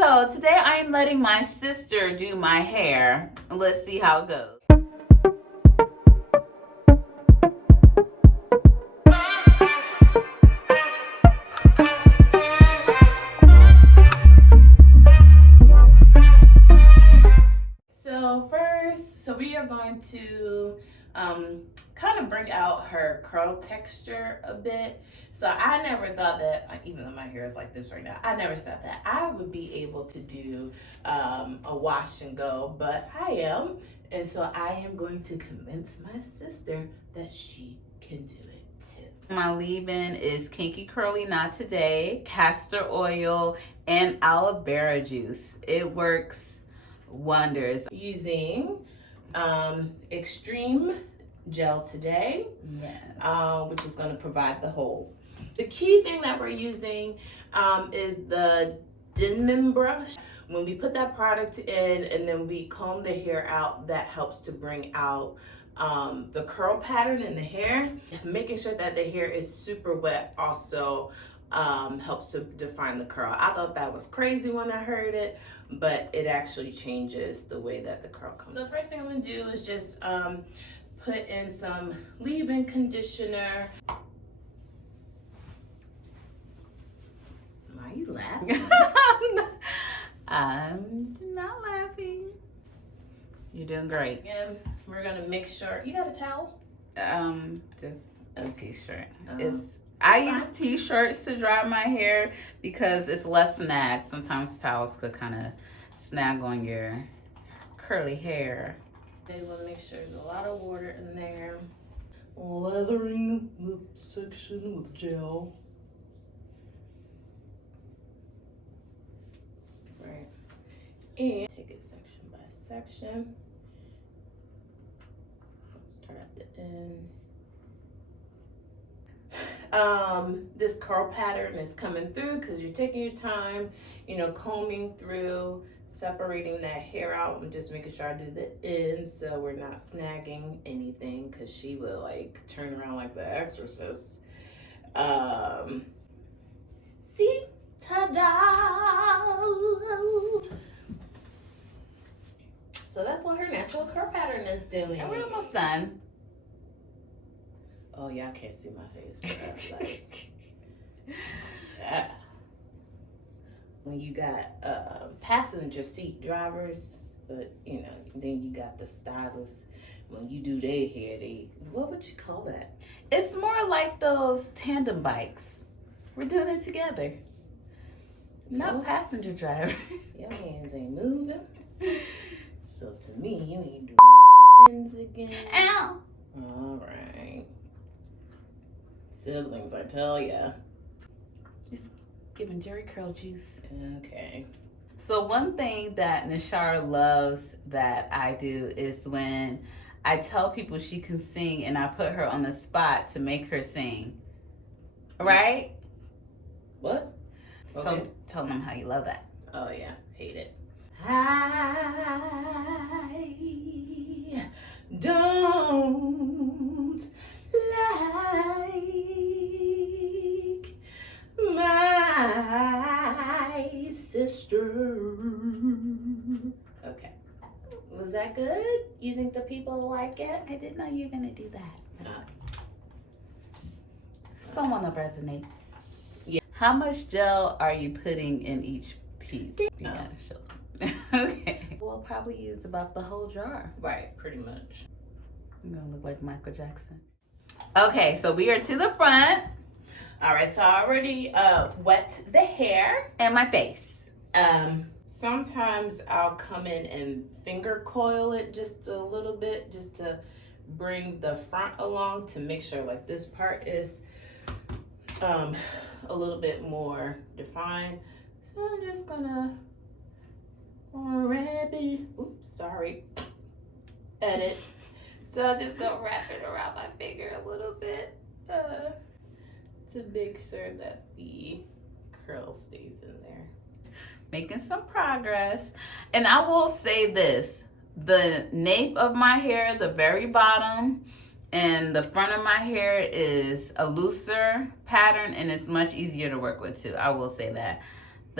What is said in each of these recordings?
So today I am letting my sister do my hair. Let's see how it goes. So we are going to kind of bring out her curl texture a bit. So I never thought that, even though my hair is like this right now, I never thought that I would be able to do a wash and go, but I am. And so I am going to convince my sister that she can do it too. My leave-in is Kinky Curly Not Today, castor oil, and aloe vera juice. It works wonders. Using Xtreme Gel today, yes. Which is going to provide the hold. The key thing that we're using is the Denman Brush. When we put that product in and then we comb the hair out, that helps to bring out the curl pattern in the hair. Making sure that the hair is super wet also helps to define the curl. I thought that was crazy when I heard it, but it actually changes the way that the curl comes. So the first thing I'm gonna do is just put in some leave-in conditioner. Why are you laughing? I'm not laughing. You're doing great. And we're gonna make sure, you got a towel? Just a t-shirt. I use t-shirts to dry my hair because it's less snag. Sometimes towels could kind of snag on your curly hair. They want to make sure there's a lot of water in there. Lathering the section with gel. Right. And take it section by section. Start at the ends. This curl pattern is coming through because you're taking your time, you know, combing through, separating that hair out. I'm just making sure I do the ends so we're not snagging anything because she will like turn around like the Exorcist. See? Ta-da! So that's what her natural curl pattern is doing. And we're almost done. Oh, y'all can't see my face, but that's like, yeah. When you got passenger seat drivers, but you know, then you got the stylists. When you do their hair, what would you call that? It's more like those tandem bikes. We're doing it together. Not passenger driver. Your hands ain't moving. So to me, you ain't doing ends again. Ow! All right. Siblings, I tell ya. It's giving Jerry curl juice. Okay. So one thing that Nashara loves that I do is when I tell people she can sing and I put her on the spot to make her sing. Right? What? Okay. Tell them how you love that. Oh yeah, hate it. I don't like my sister. Okay. Was that good? You think the people like it? I didn't know you were gonna do that. Someone will resonate. Yeah. How much gel are you putting in each piece? You gotta show them. Okay. We'll probably use about the whole jar. Right, pretty much. I'm gonna look like Michael Jackson. Okay, so we are to the front. All right, so I already wet the hair and my face. Sometimes I'll come in and finger coil it just a little bit, just to bring the front along to make sure like this part is a little bit more defined. So I'm just gonna wrap it. Oops, sorry. Edit. So I'm just gonna wrap it around my finger a little bit to make sure that the curl stays in there. Making some progress. And I will say this, the nape of my hair, the very bottom, and the front of my hair is a looser pattern and it's much easier to work with too. I will say that.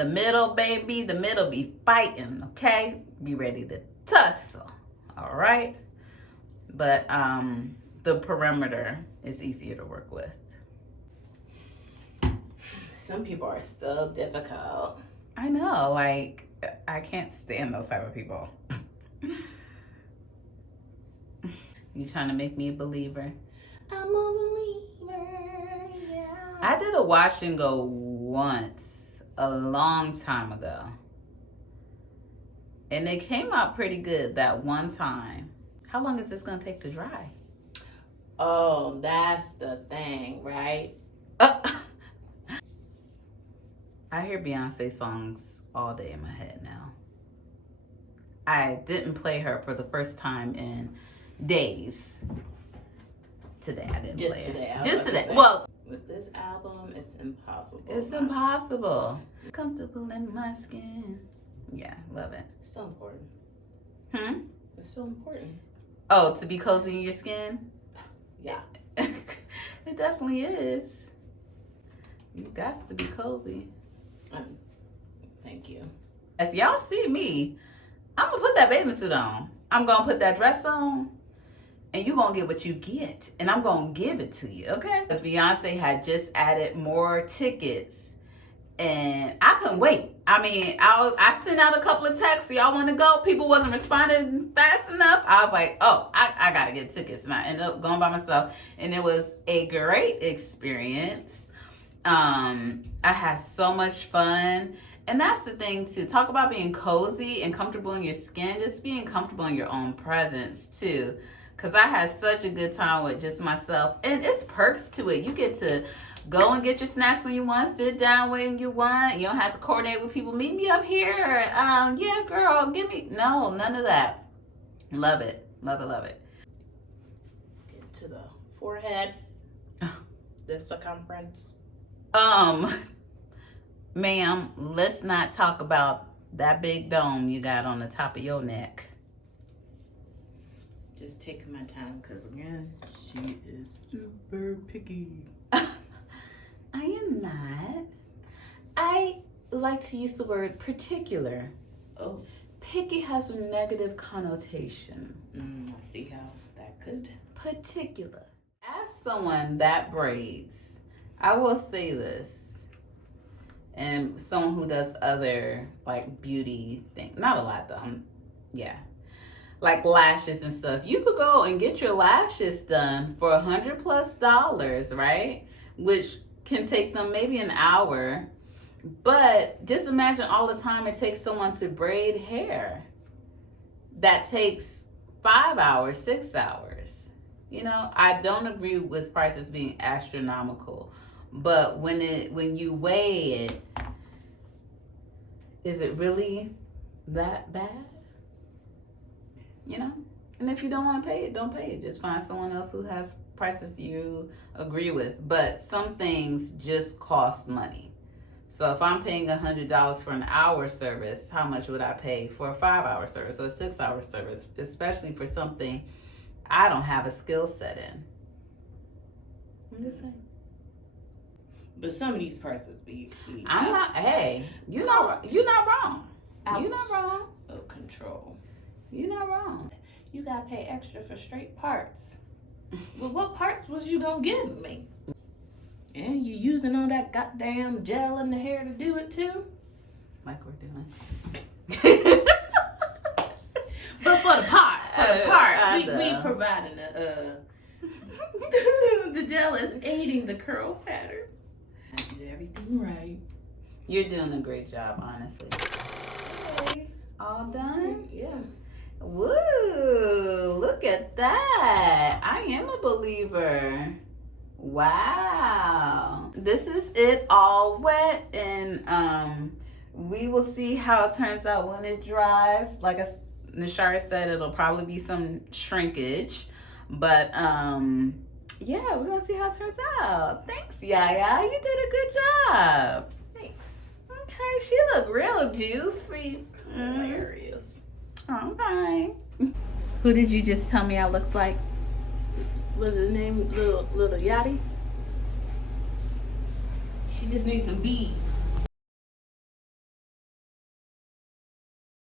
The middle, baby, the middle be fighting, okay? Be ready to tussle, all right? But the perimeter is easier to work with. Some people are so difficult. I know, like, I can't stand those type of people. You trying to make me a believer? I'm a believer, yeah. I did a wash and go once, a long time ago. And they came out pretty good that one time. How long is this gonna take to dry? Oh, that's the thing, right? I hear Beyonce songs all day in my head now. I didn't play her for the first time in days. Today I didn't Just play today. her. I was Just about to today. say, Well, with this album, it's impossible. it's impossible. Comfortable in my skin. Yeah, love it. So important. It's so important. Oh, to be cozy in your skin? Yeah. It definitely is. You got to be cozy. Thank you. As y'all see me, I'm gonna put that bathing suit on. I'm gonna put that dress on. And you're gonna get what you get. And I'm gonna give it to you, okay? Because Beyonce had just added more tickets. And I couldn't wait. I mean, I sent out a couple of texts. Y'all want to go? People wasn't responding fast enough. I was like, oh, I got to get tickets. And I ended up going by myself. And it was a great experience. I had so much fun. And that's the thing, too. Talk about being cozy and comfortable in your skin. Just being comfortable in your own presence, too. Because I had such a good time with just myself. And it's perks to it. You get to go and get your snacks when you want, sit down when you want. You don't have to coordinate with people. Meet me up here. Yeah, girl, give me. No, none of that. Love it. Love it, love it. Get to the forehead. The circumference. Ma'am, let's not talk about that big dome you got on the top of your neck. Just taking my time because, again, she is super picky. I am not. I like to use the word particular. Oh. Picky has a negative connotation. I see how that could. Particular. As someone that braids, I will say this. And someone who does other like beauty things. Not a lot though. Yeah. Like lashes and stuff. You could go and get your lashes done for $100+, right? Which can take them maybe an hour. But just imagine all the time it takes someone to braid hair. That takes 5 hours, 6 hours. You know, I don't agree with prices being astronomical. But when you weigh it, is it really that bad? You know? And if you don't want to pay it, don't pay it. Just find someone else who has prices you agree with. But some things just cost money. So if I'm paying $100 for an hour service, how much would I pay for a 5-hour service or a 6-hour service? Especially for something I don't have a skill set in. I'm just saying. But some of these prices be I'm not. Hey, you're not wrong. You're not wrong. Of control. You're not wrong. You gotta pay extra for straight parts. Well, what parts was you gonna give me? And you using all that goddamn gel in the hair to do it too? Like we're doing. But for the part, we providing the gel is aiding the curl pattern. I did everything right. You're doing a great job, honestly. Okay. All done? Yeah. Woo! Look at that. I am a believer. Wow. This is it all wet, and we will see how it turns out when it dries. Like Nashara said, it'll probably be some shrinkage, but yeah, we're gonna see how it turns out. Thanks, Yaya. You did a good job. Thanks. Okay, she looked real juicy. Hilarious. Okay. Who did you just tell me I looked like? What's his name? Little Yachty? She just needs some beads.